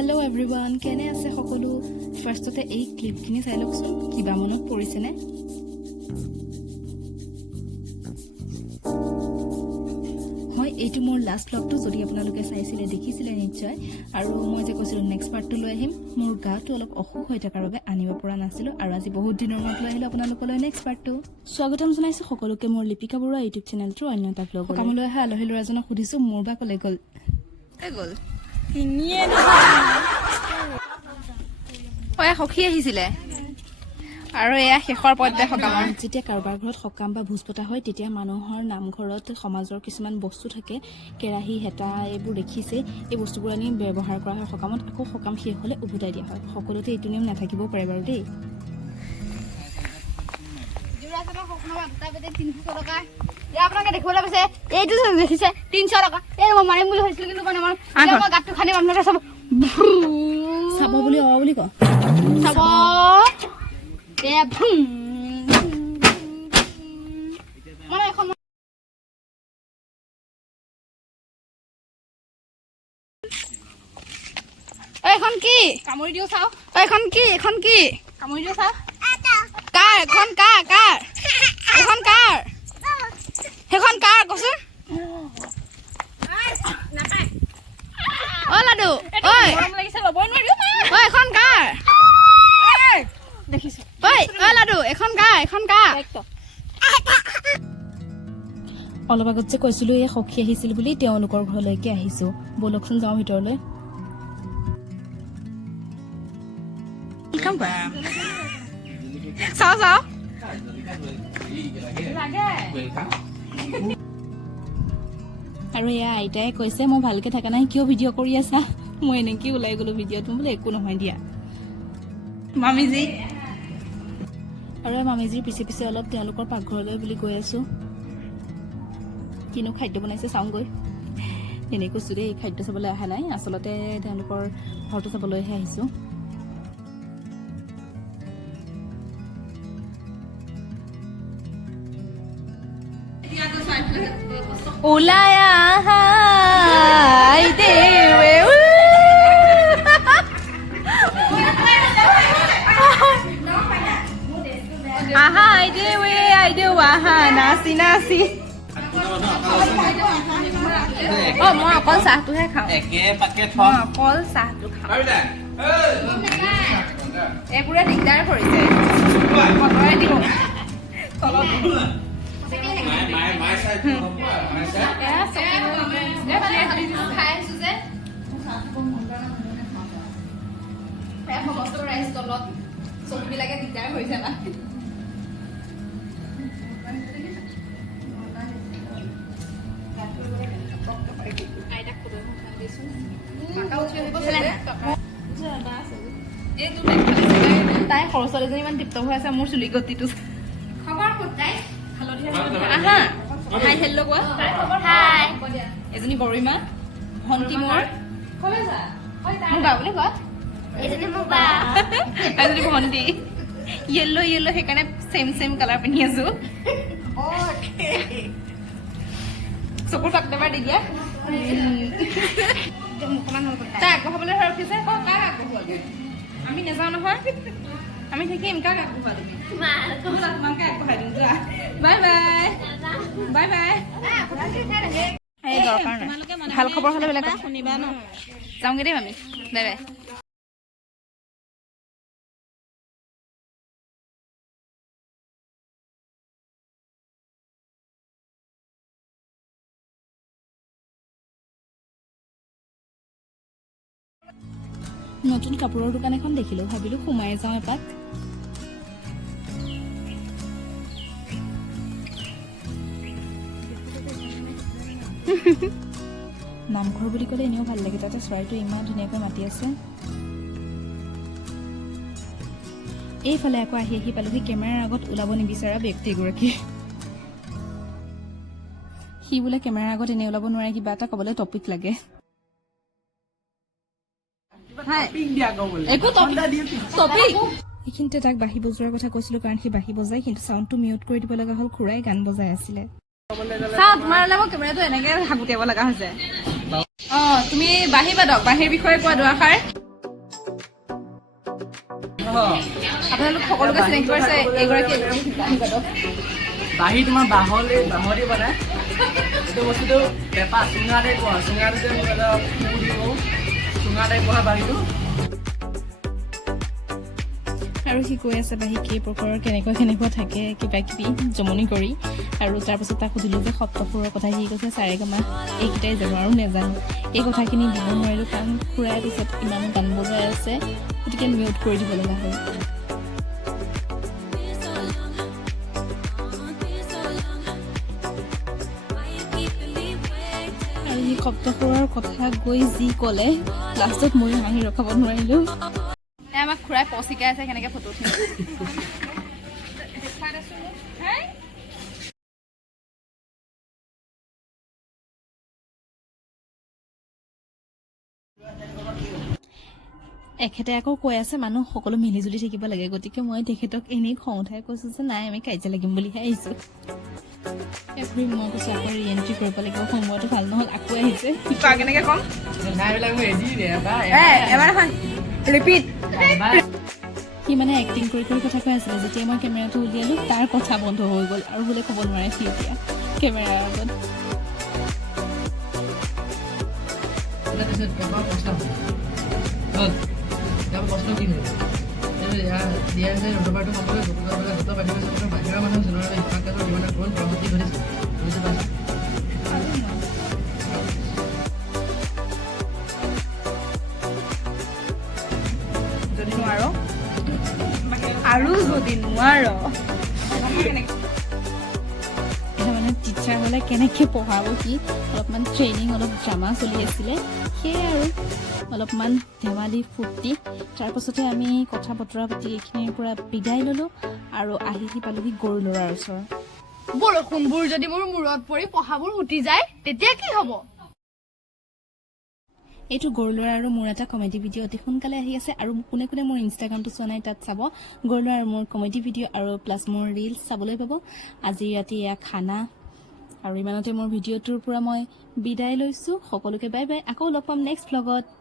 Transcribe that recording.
Hello' everyone, কেনে আছে সকলো? ফাৰ্ষ্টতে এই ক্লিপখিনি চাই লওকচোন, কিবা মনত পৰিছেনে? হয়, এইটো মোৰ লাষ্ট ব্লগটো। যদি আপোনালোকে চাইছিলে দেখিছিলে নিশ্চয়। আৰু মই যে কৈছিলোঁ নেক্সট পাৰ্টটো লৈ আহিম, মোৰ গাটো অলপ অসুখ হৈ থকাৰ বাবে আনিব পৰা নাছিলোঁ, আৰু আজি বহুত দিনৰ মূৰত লৈ আহিলোঁ আপোনালোকলৈ নেক্সট পাৰ্টটো। স্বাগতম জনাইছোঁ সকলোকে মোৰ লিপিকা বৰুৱা ইউটিউব চেনেলটোৰ অন্য এটা ব্লগ। কামলৈ অহা আলহী ল'ৰাজনক সুধিছোঁ মোৰ বা ক'লে গ'ল সখী আহিছিলে। আৰু এয়া শেষৰ পৰ্যায় সকামৰ। যেতিয়া কাৰোবাৰ ঘৰত সকাম বা ভোজ পতা হয়, তেতিয়া মানুহৰ নামঘৰত সমাজৰ কিছুমান বস্তু থাকে, কেৰাহী, হেতা, এইবোৰ দেখিছে। এই বস্তুবোৰ আনি ব্যৱহাৰ কৰা হয় সকামত। আকৌ সকাম শেষ হ'লে উভতাই দিয়া হয়। সকলোতে এইটো নিয়ম নাথাকিবও পাৰে বাৰু দেই। আপোনালোকে দেখিবলৈ পাইছে, এইটো দেখিছে 300 টকা। এই মই মাৰিম বুলি ভাবিছিলো, কিন্তু মই গাঁতটো খান্দি মানুহকে চাব চাব বুলি বুলি ক চাব। এখন কি কামুৰি দিও চাও। এখন কি কামুৰি দিও চাও। কাৰ এখন কাৰ এখন কাৰ সেইখন কাৰ কচোন। অ লাডু, ঐ এখন কাৰ দেখিছো। ঐ লাডু, এখন কাৰ অলপ আগত যে কৈছিলোঁ এই সখী আহিছিল বুলি, তেওঁলোকৰ ঘৰলৈকে আহিছোঁ। ব'লকচোন যাওঁ ভিতৰলৈ। চাও আৰু এয়া আইতাই কৈছে মই ভালকে থকা নাই, কিয় ভিডিঅ' কৰি আছা? মই এনেকে ওলাই গলো ভিডিঅ'ত। বোলে একো নহয় দিয়া মামিজি। আৰু মামিজিৰ পিছে পিছে অলপ তেওঁলোকৰ পাকঘৰলৈ বুলি গৈ আছো। কিনো খাদ্য বনাইছে চাওঁগৈ। এনেই কৈছোঁ দেই, খাদ্য চাবলৈ অহা নাই, আচলতে তেওঁলোকৰ ঘৰটো চাবলৈহে আহিছোঁ। ওলাই আহা আইদেৱে, আহা আইদেউ আহা নাচি নাচি। মই অকল চাহটোহে খাওঁ, অকল চাহটো খাওঁ। এইবোৰে দিগদাৰ কৰিছে, বতৰে দিব চকীবিলাকে দিগদাৰ কৰিছে না। তাই সৰু ছোৱালীজনী ইমান টিপটপ হৈ আছে, মোৰ চুলি গতিটো আহা হাই হেল্ল' কোৱা। এজনী বৰমা, ভণ্টি মোৰ বা বুলি কোৱা। এজনী ভণ্টি য়েল্লো সেইকাৰণে চেম কালাৰ পিন্ধি আছো। চকুৰ কাপ এবাৰ দি দিয়া। তাই আগবঢ়াবলৈ ৰখিছে। কাক আগবঢ়োৱালি? আমি নাযাওঁ নহয়, আমি থাকিম। কাক আগবঢ়োৱালি? তোমাকে আগবঢ়াই দিম। যোৱা, বাই বাই। এই দৰকাৰ নাই, ভাল খবৰ হ'লে বেলেগ শুনিবা ন। যাওঁগে দেই মামি, বাই বাই। নতুন কাপোৰৰ দোকান এখন দেখিলোঁ, ভাবিলোঁ সোমাই যাওঁ এপাক। নামঘৰ বুলি ক'লে এনেও ভাল লাগে, তাতে চৰাইটো ইমান ধুনীয়াকৈ মাতি আছে। এইফালে আকৌ আহি পালোহি কেমেৰাৰ আগত ওলাব নিবিচৰা ব্যক্তি এগৰাকী। সি বোলে কেমেৰাৰ আগত এনেই ওলাব নোৱাৰে, কিবা এটা ক'বলৈ টপিক লাগে। এইখিনিতে তাক বাঁহী বজোৱাৰ কথা কৈছিলোঁ, কাৰণ সি বাঁহী বজায়, কিন্তু চাউণ্ডটো মিউট কৰি দিব লগা হ'ল। খুৰাই গান বজাই আছিলে। তোমাৰলৈ মই কেমেৰাটো এনেকে হাগুটিয়াব লগা হৈছে। তুমি বাঁহী বাদক, বাঁহীৰ বিষয়ে কোৱা দুআষাৰ। আপোনালোক সকলোকে চিনাকি কৰিছে এইগৰাকী বাঁহী তোমাৰ বাঁহৰি বনায় এইটো বস্তুটো পেপা চুঙা টাইপ চুঙাটো যে মোক অলপ দিব চুঙা টাইপ পঢ়া বাঁহীটো আৰু সি কৈ আছে বাহি কেই প্ৰকাৰৰ কেনেকুৱা থাকে কিবা কিবি জমনি কৰি আৰু তাৰপাছত তাক সুধিলোঁ যে সপ্তসুৰৰ কথা সি কৈছে চাৰেগামা এইকেইটাই জানো আৰু নেজানো এই কথাখিনি দিব নোৱাৰিলোঁ কাৰণ খুৰাই পিছত ইমান গান বজাই আছে গতিকে মিউট কৰি দিব লগা হ'ল আৰু সি সপ্তসুৰৰ কথা গৈ যি ক'লে লাষ্টত ময়ো হাঁহি ৰখাব নোৱাৰিলোঁ আমাক খুৰাই পচ শিকাই আছে কেনেকে ফটো উঠিম এখেতে আকৌ কৈ আছে মানুহ সকলো মিলিজুলি থাকিব লাগে গতিকে মই তেখেতক এনেই খং উঠাই কৈছোঁ যে নাই আমি কাজিয়া লাগিম বুলিহে আহিছোঁ এভৰি মই কৈছোঁ আকৌ ৰি এণ্ট্ৰি কৰিব লাগিব সময়টো ভাল নহ'ল আকৌ আহিছে কেনেকে কম নাইবিলাক মই এদিন এবাৰ ৰিপিট সি মানে এক্টিং কৰি কথা কৈ আছিলে যেতিয়া মই কেমেৰাটো উলিয়ালোঁ তাৰ কথা বন্ধ হৈ গ'ল আৰু বোলে ক'ব নোৱাৰে সি এতিয়া কেমেৰাৰ আগত প্ৰশ্ন কি হ'ল দিয়া যে ৰোটবাৰটো সম্পৰ্কে গোট পাতিছে বাহিৰৰ মানুহ জনোৱাৰ শিক্ষাৰ জীৱনত কোন প্ৰগতি ঘটিছে বুজি পাইছা যদি নোৱাৰো আৰু যদি নোৱাৰো এটা মানে টিচাৰ হ'লে কেনেকৈ পঢ়াব কি অলপমান ট্ৰেইনিং অলপ ড্ৰামা চলি আছিলে সেয়াই আৰু অলপমান ধেমালি ফূৰ্তি তাৰপাছতে আমি কথা বতৰা পাতি এইখিনিৰ পৰা বিদায় ল'লোঁ আৰু আহি পালোহি গৰু ল'ৰাৰ ওচৰত বৰষুণবোৰ যদি মোৰ মূৰত পৰি পঢ়াবোৰ উঠি যায় তেতিয়া কি হ'ব এইটো গৰু ল'ৰা আৰু মোৰ এটা কমেডি ভিডিঅ' অতি সোনকালে আহি আছে আৰু কোনে কোনে মোৰ ইনষ্টাগ্ৰামটো চোৱা নাই তাত চাব গৰু ল'ৰা আৰু মোৰ কমেডি ভিডিঅ' আৰু প্লাছ মোৰ ৰিলছ চাবলৈ পাব আজি ৰাতি এয়া খানা আৰু ইমানতে মোৰ ভিডিঅ'টোৰ পৰা মই বিদায় লৈছোঁ সকলোকে বাই বাই আকৌ লগ পাম নেক্সট ভ্লগত